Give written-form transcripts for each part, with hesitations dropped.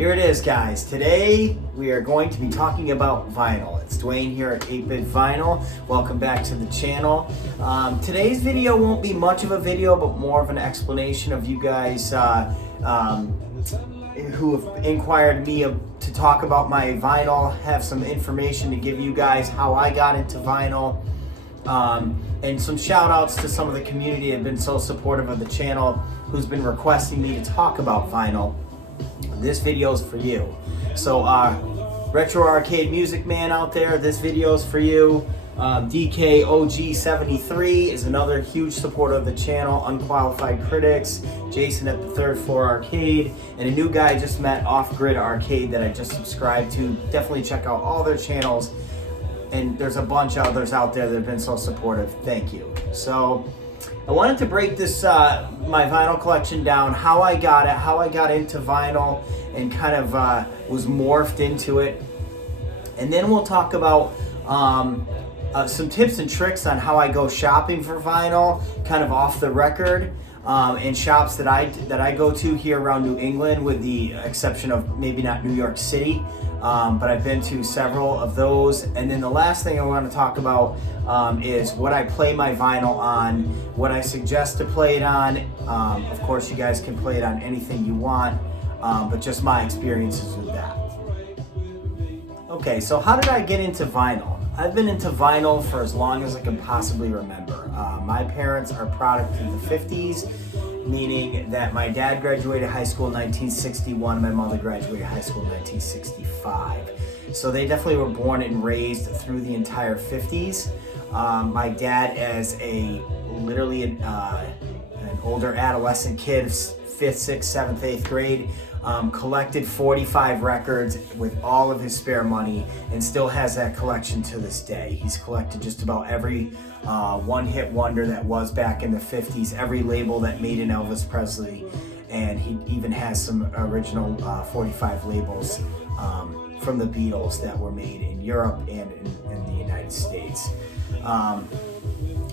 Here it is, guys. Today we are going to be talking about vinyl. It's Dwayne here at 8-Bit Vinyl. Welcome back to the channel. Today's video won't be much of a video, but more of an explanation of you guys who have inquired me to talk about my vinyl, have some information to give you guys how I got into vinyl, and some shout outs to some of the community that have been so supportive of the channel, who's been requesting me to talk about vinyl. This video is for you. So retro arcade music man out there, this video is for you. DKOG73 is another huge supporter of the channel. Unqualified Critics, Jason at the Third Floor Arcade, and a new guy I just met, Off Grid Arcade, that I just subscribed to. Definitely check out all their channels, and there's a bunch of others out there that have been so supportive. Thank you. So I wanted to break this my vinyl collection down, how I got it, how I got into vinyl, and kind of was morphed into it. And then we'll talk about some tips and tricks on how I go shopping for vinyl, kind of off the record, and shops that I go to here around New England, with the exception of maybe not New York City, but I've been to several of those. And then the last thing I want to talk about is what I play my vinyl on, what I suggest to play it on. Of course, you guys can play it on anything you want, but just my experiences with that. Okay, so how did I get into vinyl? I've been into vinyl for as long as I can possibly remember. My parents are product of the 50s, meaning that my dad graduated high school in 1961, my mother graduated high school in 1965. So they definitely were born and raised through the entire 50s. My dad, as literally an older adolescent kid, 5th, 6th, 7th, 8th grade, collected 45 records with all of his spare money, and still has that collection to this day. He's collected just about every one-hit wonder that was back in the 50s, every label that made an Elvis Presley, and he even has some original 45 labels from the Beatles that were made in Europe and in the United States.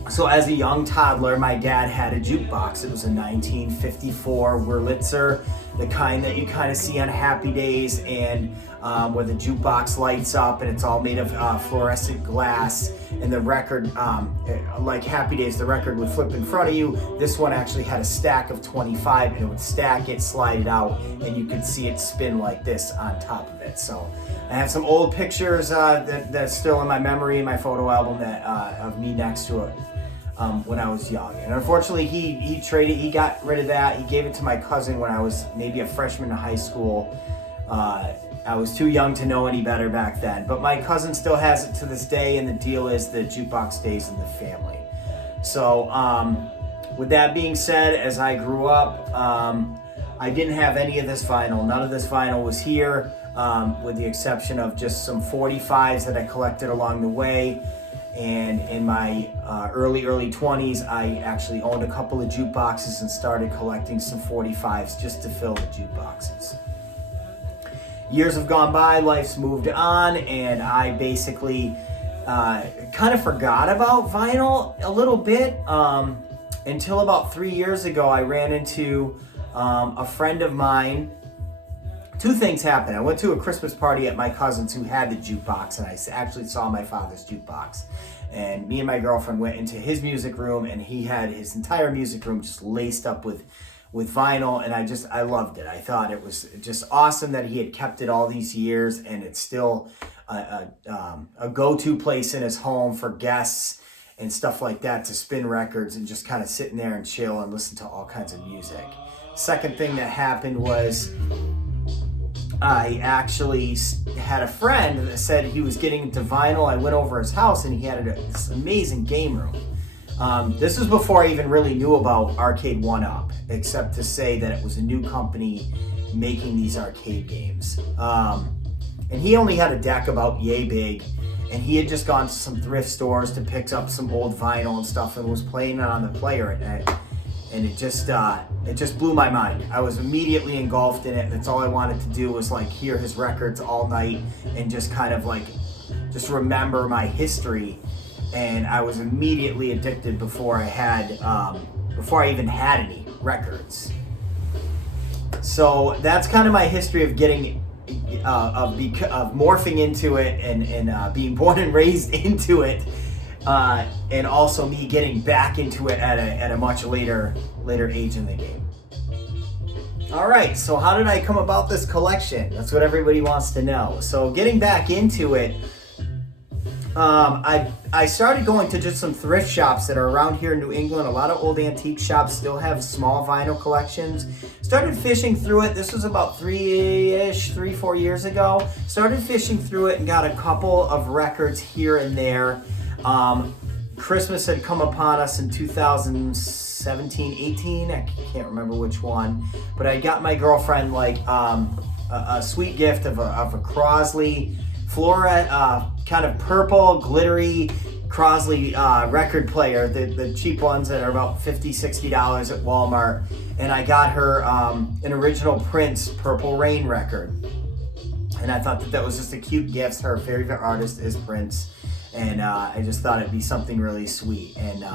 So as a young toddler, my dad had a jukebox. It was a 1954 Wurlitzer, the kind that you kind of see on Happy Days, and where the jukebox lights up and it's all made of fluorescent glass, and the record, like Happy Days, the record would flip in front of you. This one actually had a stack of 25, and it would stack it, slide it out, and you could see it spin like this on top of it. So I have some old pictures that's still in my memory in my photo album of me next to it. When I was young, and unfortunately he got rid of that. He gave it to my cousin when I was maybe a freshman in high school. I was too young to know any better back then, but my cousin still has it to this day, and the deal is the jukebox stays in the family. So with that being said, as I grew up, I didn't have any of this vinyl. None of this vinyl was here, with the exception of just some 45s that I collected along the way. And in my early 20s, I actually owned a couple of jukeboxes and started collecting some 45s just to fill the jukeboxes. Years have gone by, life's moved on, and I basically kind of forgot about vinyl a little bit until about 3 years ago. I ran into a friend of mine. Two things happened. I went to a Christmas party at my cousin's who had the jukebox, and I actually saw my father's jukebox. And me and my girlfriend went into his music room, and he had his entire music room just laced up with vinyl, and I loved it. I thought it was just awesome that he had kept it all these years, and it's still a go-to place in his home for guests and stuff like that, to spin records and just kind of sit in there and chill and listen to all kinds of music. Second thing that happened was I actually had a friend that said he was getting into vinyl. I went over his house, and he had this amazing game room. This was before I even really knew about Arcade 1-Up, except to say that it was a new company making these arcade games. And he only had a deck about yay big, and he had just gone to some thrift stores to pick up some old vinyl and stuff, and was playing it on the player at night. And it just blew my mind. I was immediately engulfed in it. That's all I wanted to do, was like hear his records all night and just kind of like just remember my history. And I was immediately addicted before I even had any records. So that's kind of my history of getting, of morphing into it and being born and raised into it, and also me getting back into it at a much later age in the game. All right, so how did I come about this collection? That's what everybody wants to know. So getting back into it, I started going to just some thrift shops that are around here in New England. A lot of old antique shops still have small vinyl collections. Started fishing through it. This was about 4 years ago. Started fishing through it and got a couple of records here and there. Christmas had come upon us in 2017, 18, I can't remember which one, but I got my girlfriend like a sweet gift of a Crosley Flora, kind of purple, glittery Crosley record player, the cheap ones that are about $50, $60 at Walmart. And I got her an original Prince Purple Rain record. And I thought that was just a cute gift. Her favorite artist is Prince. And I just thought it'd be something really sweet. And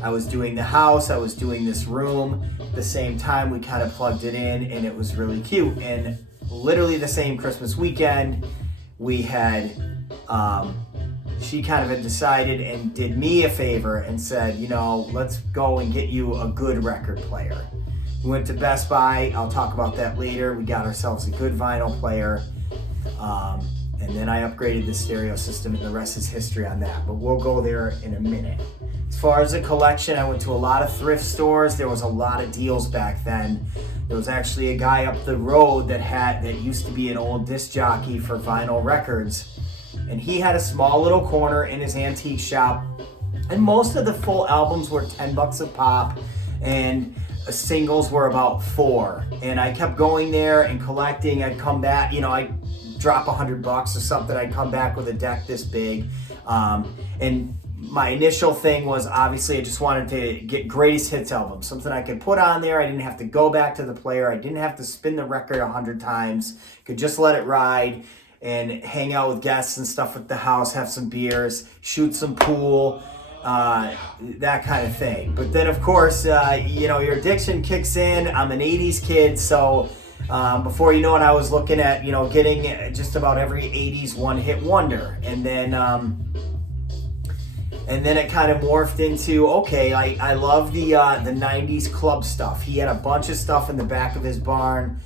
I was doing the house, I was doing this room. At the same time, we kind of plugged it in, and it was really cute. And literally the same Christmas weekend, we had, she kind of had decided and did me a favor and said, you know, let's go and get you a good record player. We went to Best Buy. I'll talk about that later. We got ourselves a good vinyl player. And then I upgraded the stereo system, and the rest is history on that. But we'll go there in a minute. As far as the collection, I went to a lot of thrift stores. There was a lot of deals back then. There was actually a guy up the road that used to be an old disc jockey for vinyl records. And he had a small little corner in his antique shop. And most of the full albums were $10 a pop. And singles were about $4. And I kept going there and collecting. I'd come back, I'd drop $100 or something. I'd come back with a deck this big. And my initial thing was, obviously, I just wanted to get greatest hits albums, something I could put on there. I didn't have to go back to the player. I didn't have to spin the record 100 times. Could just let it ride and hang out with guests and stuff at the house, have some beers, shoot some pool, that kind of thing. But then, of course, your addiction kicks in. I'm an 80s kid, so before you know it, I was looking at, getting just about every 80s one-hit wonder. And then it kind of morphed into, okay, I love the 90s club stuff. He had a bunch of stuff in the back of his barn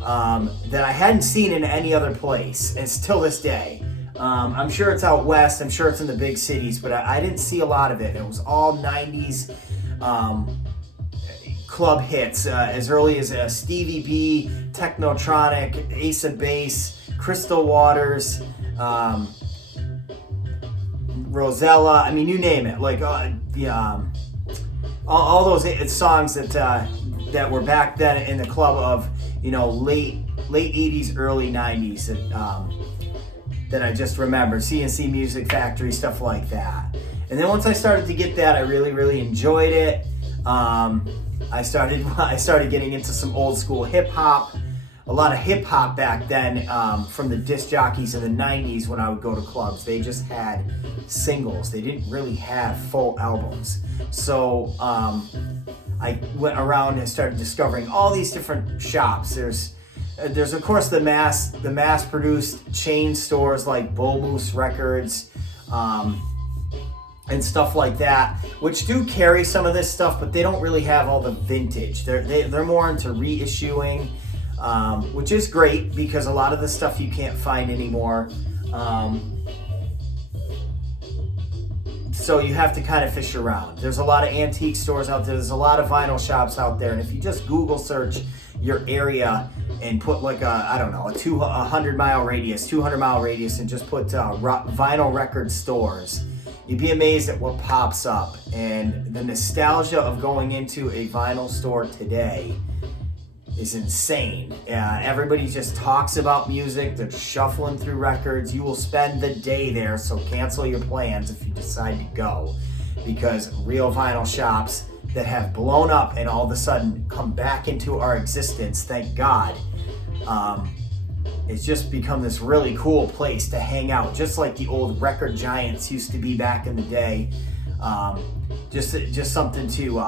that I hadn't seen in any other place, and still this day. I'm sure it's out west, I'm sure it's in the big cities, but I didn't see a lot of it. It was all 90s club hits, as early as Stevie B, Technotronic, Ace of Base, Crystal Waters, Rosella, I mean, you name it. Like all those songs that were back then in the club of late 80s, early 90s that I just remember. CNC Music Factory, stuff like that. And then once I started to get that, I really, really enjoyed it. I started getting into some old school hip hop. A lot of hip hop back then, from the disc jockeys in the 90s when I would go to clubs. They just had singles. They didn't really have full albums. So I went around and started discovering all these different shops. There's of course the mass produced chain stores like Bull Moose Records, and stuff like that, which do carry some of this stuff, but they don't really have all the vintage. They're more into reissuing, which is great because a lot of the stuff you can't find anymore. So you have to kind of fish around. There's a lot of antique stores out there. There's a lot of vinyl shops out there. And if you just Google search your area and put like a 100-mile radius, 200-mile radius, and just put vinyl record stores, you'd be amazed at what pops up. And the nostalgia of going into a vinyl store today is insane. Everybody just talks about music. They're shuffling through records. You will spend the day there, so cancel your plans if you decide to go, because real vinyl shops that have blown up and all of a sudden come back into our existence, thank God, it's just become this really cool place to hang out, just like the old record giants used to be back in the day. Just something to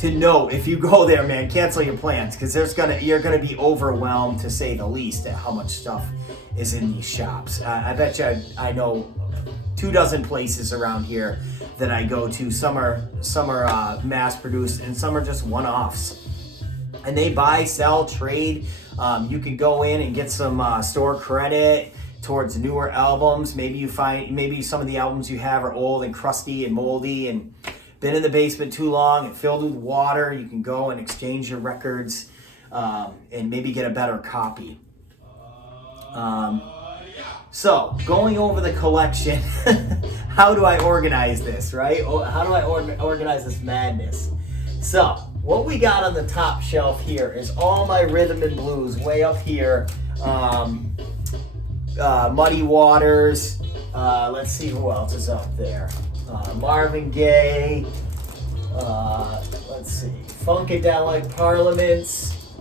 to note, if you go there, man, cancel your plans, because you're gonna be overwhelmed, to say the least, at how much stuff is in these shops. I bet you I know 24 places around here that I go to. Some are mass produced, and some are just one-offs. And they buy, sell, trade. You can go in and get some store credit towards newer albums. Maybe some of the albums you have are old and crusty and moldy and been in the basement too long and filled with water. You can go and exchange your records and maybe get a better copy. So, going over the collection, how do I organize this, right? How do I organize this madness? So, what we got on the top shelf here is all my rhythm and blues way up here. Muddy Waters. Let's see who else is up there. Marvin Gaye. Let's see. Funkadelic Parliaments.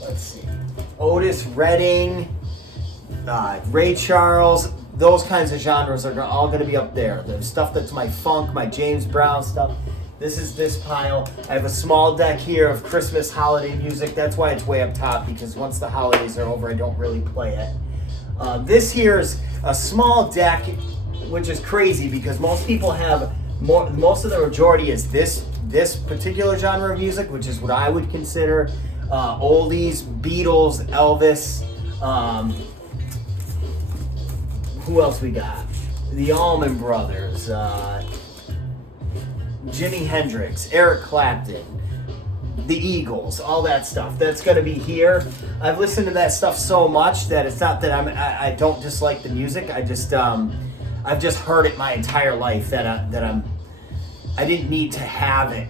Let's see. Otis Redding. Ray Charles. Those kinds of genres are all going to be up there. The stuff that's my funk, my James Brown stuff. This is this pile. I have a small deck here of Christmas holiday music. That's why it's way up top, because once the holidays are over, I don't really play it. This here is a small deck, which is crazy because most people have most of the majority is this particular genre of music, which is what I would consider oldies, Beatles, Elvis. Who else we got? The Allman Brothers. Jimi Hendrix, Eric Clapton, the Eagles, all that stuff. That's going to be here. I've listened to that stuff so much that it's not that I don't dislike the music. I've just heard it my entire life that I didn't need to have it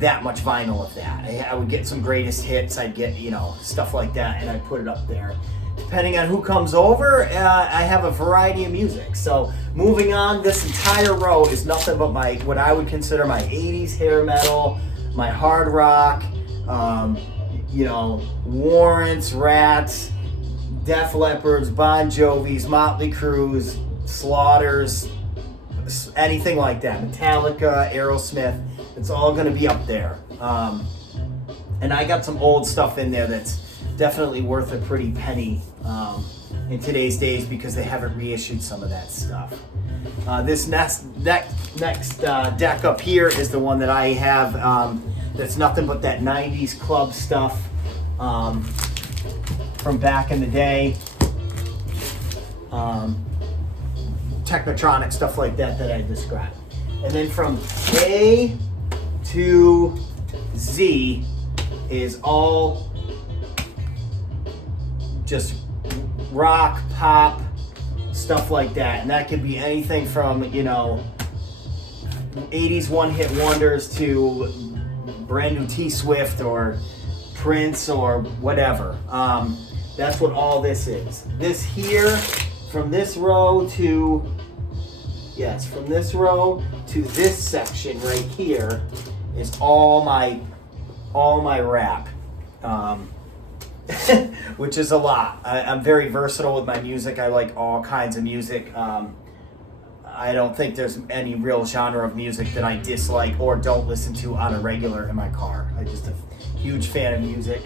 that much vinyl of that. I would get some greatest hits. I'd get stuff like that, and I'd put it up there. Depending on who comes over, I have a variety of music. So moving on, this entire row is nothing but what I would consider my 80s hair metal, my hard rock, Warrants, Rats, Def Leppards, Bon Jovis, Motley Crues, Slaughters, anything like that. Metallica, Aerosmith, it's all going to be up there. And I got some old stuff in there that's definitely worth a pretty penny in today's days because they haven't reissued some of that stuff. This next deck up here is the one that I have that's nothing but that 90s club stuff from back in the day. Technotronic stuff like that I described. And then from A to Z is all just rock, pop, stuff like that. And that could be anything from, 80s one-hit wonders to brand new T-Swift or Prince or whatever. That's what all this is. This here, from this row to this section right here is all my rap. Which is a lot. I'm very versatile with my music. I like all kinds of music. I don't think there's any real genre of music that I dislike or don't listen to on a regular in my car. I'm just a huge fan of music,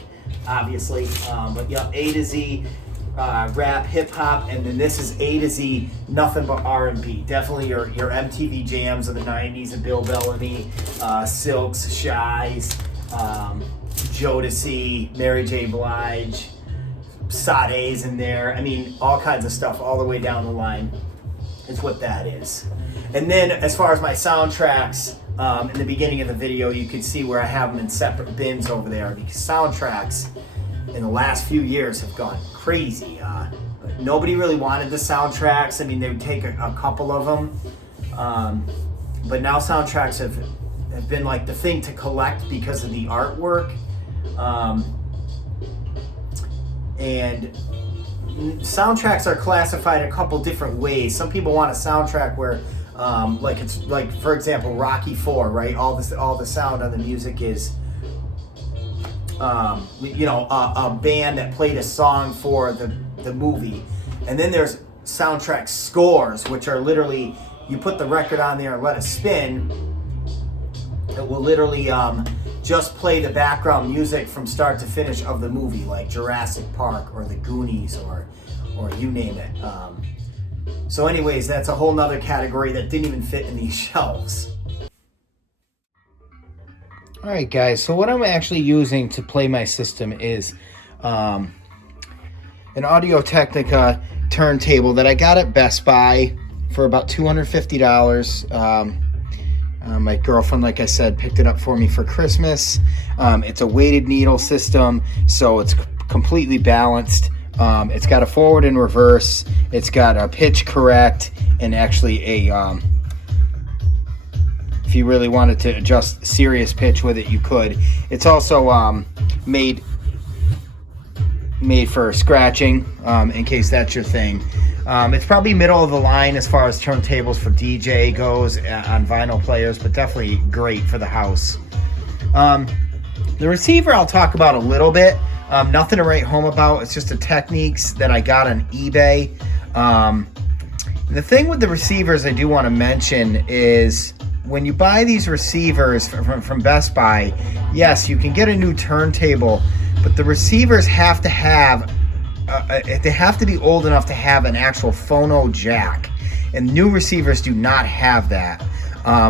obviously. But yeah, A to Z, rap, hip hop, and then this is A to Z, nothing but R&B. Definitely your MTV jams of the 90s, and Bill Bellamy, Silks, Shies, Jodeci, Mary J. Blige, Sade's in there. I mean, all kinds of stuff all the way down the line is what that is. And then as far as my soundtracks, in the beginning of the video, you could see where I have them in separate bins over there because soundtracks in the last few years have gone crazy. Nobody really wanted the soundtracks. I mean, they would take a couple of them. But now soundtracks have been like the thing to collect because of the artwork. And soundtracks are classified a couple different ways. Some people want a soundtrack where like for example Rocky IV, right? All the sound on the music is a band that played a song for the movie. And then there's soundtrack scores, which are literally you put the record on there and let it spin, It will literally just play the background music from start to finish of the movie, like Jurassic Park or The Goonies or you name it. So anyways, that's a whole nother category that didn't even fit in these shelves. All right, guys, so what I'm actually using to play my system is an Audio-Technica turntable that I got at Best Buy for about $250. My girlfriend, like I said, picked it up for me for Christmas. It's a weighted needle system, so it's completely balanced. It's got a forward and reverse. It's got a pitch correct, and actually a if you really wanted to adjust serious pitch with it, you could. It's also made for scratching, in case that's your thing. It's probably middle of the line as far as turntables for DJ goes on vinyl players, but definitely great for the house. The receiver I'll talk about a little bit. Nothing to write home about. It's just a Technics that I got on eBay. The thing with the receivers I do want to mention is when you buy these receivers from Best Buy, yes, you can get a new turntable, but the receivers have to have they have to be old enough to have an actual phono jack, and new receivers do not have that.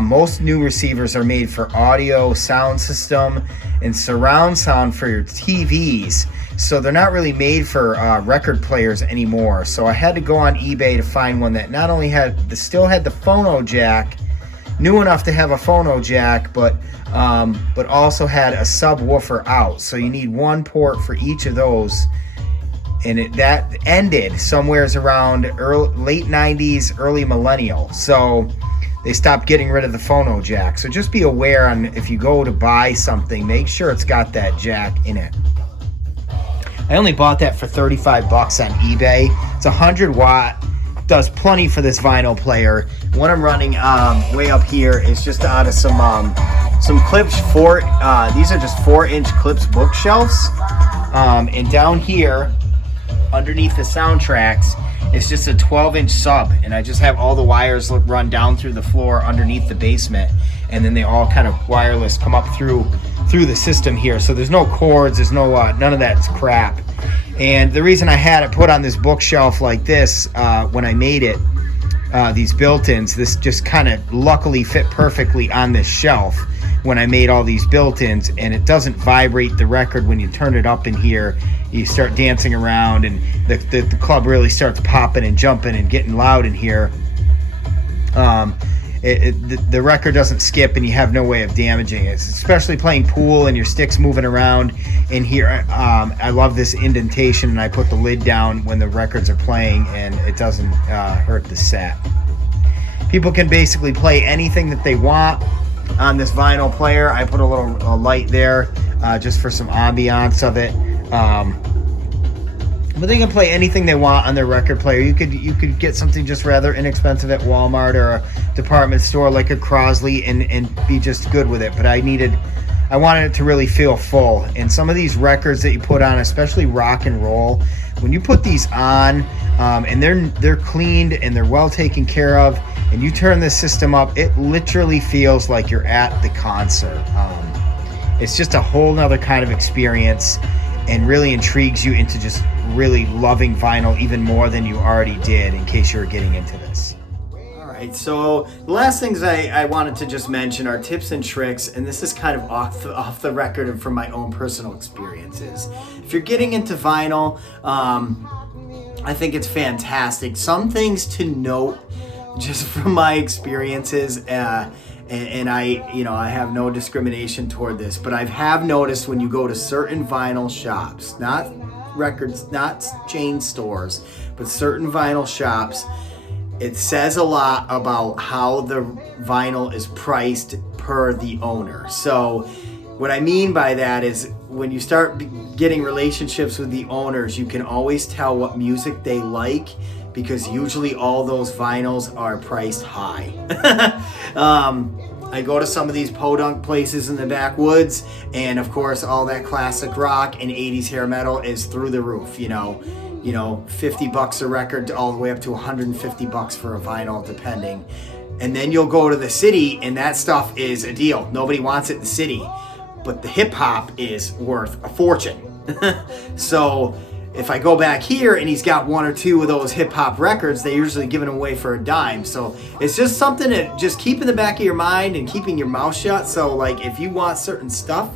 Most new receivers are made for audio, sound system, and surround sound for your TVs, so they're not really made for record players anymore. So I had to go on eBay to find one that not only still had the phono jack, new enough to have a phono jack, but also had a subwoofer out. So you need one port for each of those. And that ended somewheres around late 90s, early millennial. So they stopped getting rid of the phono jack. So just be aware on if you go to buy something, make sure it's got that jack in it. I only bought that for $35 on eBay. It's 100 watt. Does plenty for this vinyl player. What I'm running way up here is just out of some clips. These are just 4-inch clips bookshelves, and down here underneath the soundtracks is just a 12-inch sub, and I just have all the wires run down through the floor underneath the basement, and then they all kind of wireless come up through the system here. So there's no cords, there's no none of that crap. And the reason I had it put on this bookshelf like this when I made it, these built-ins, this just kind of luckily fit perfectly on this shelf when I made all these built-ins, and it doesn't vibrate the record when you turn it up in here. You start dancing around, and the club really starts popping and jumping and getting loud in here. The record doesn't skip, and you have no way of damaging it, especially playing pool and your stick's moving around in here. I love this indentation, and I put the lid down when the records are playing, and it doesn't hurt the set. People can basically play anything that they want on this vinyl player. I put a little light there just for some ambiance of it. But they can play anything they want on their record player. You could get something just rather inexpensive at Walmart or a department store like a Crosley and be just good with it. But I wanted it to really feel full. And some of these records that you put on, especially rock and roll, when you put these on and they're cleaned and they're well taken care of, and you turn this system up, it literally feels like you're at the concert. It's just a whole nother kind of experience, and really intrigues you into just really loving vinyl even more than you already did, in case you were getting into this. All right, so the last things I wanted to just mention are tips and tricks, and this is kind of off the record and from my own personal experiences. If you're getting into vinyl, I think it's fantastic. Some things to note just from my experiences, and I have no discrimination toward this, but I have noticed when you go to certain vinyl shops, not records, not chain stores, but certain vinyl shops, it says a lot about how the vinyl is priced per the owner. So what I mean by that is when you start getting relationships with the owners, you can always tell what music they like, because usually all those vinyls are priced high. I go to some of these podunk places in the backwoods, and of course all that classic rock and 80s hair metal is through the roof, $50 a record all the way up to $150 for a vinyl, depending. And then you'll go to the city and that stuff is a deal. Nobody wants it in the city. But the hip hop is worth a fortune. So if I go back here and he's got one or two of those hip hop records, they usually give them away for a dime. So it's just something to just keep in the back of your mind and keeping your mouth shut. So like if you want certain stuff,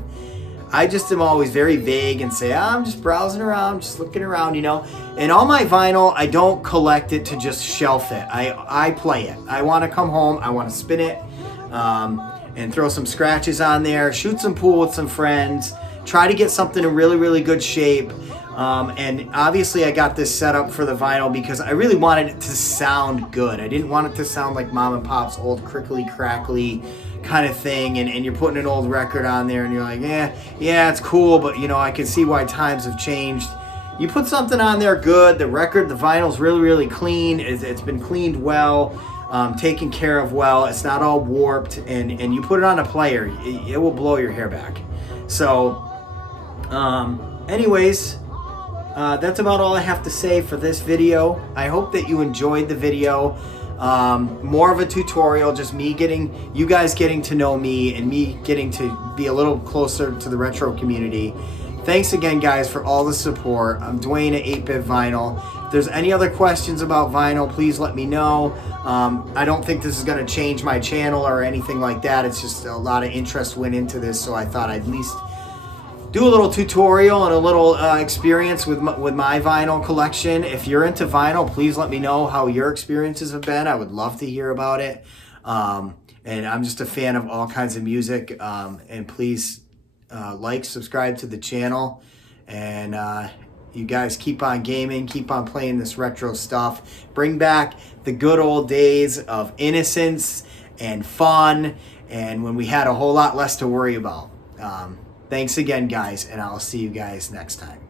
I just am always very vague and say, I'm just browsing around, just looking around, you know. And all my vinyl, I don't collect it to just shelf it. I play it. I want to come home, I want to spin it, and throw some scratches on there, shoot some pool with some friends, try to get something in really, really good shape. And obviously I got this set up for the vinyl because I really wanted it to sound good. I didn't want it to sound like mom and pop's old crickly crackly kind of thing, and you're putting an old record on there and you're like, yeah, it's cool, but you know, I can see why times have changed. You put something on there good, the vinyl's really, really clean, it's been cleaned well, taken care of well, it's not all warped, and you put it on a player, it will blow your hair back. So, anyways, that's about all I have to say for this video. I hope that you enjoyed the video. More of a tutorial, just you guys getting to know me and me getting to be a little closer to the retro community. Thanks again, guys, for all the support. I'm Dwayne at 8-Bit Vinyl. If there's any other questions about vinyl, please let me know. I don't think this is going to change my channel or anything like that. It's just a lot of interest went into this, so I thought I'd at least do a little tutorial and a little experience with my vinyl collection. If you're into vinyl, please let me know how your experiences have been. I would love to hear about it. And I'm just a fan of all kinds of music. And please like, subscribe to the channel. And you guys keep on gaming, keep on playing this retro stuff. Bring back the good old days of innocence and fun, and when we had a whole lot less to worry about. Thanks again, guys, and I'll see you guys next time.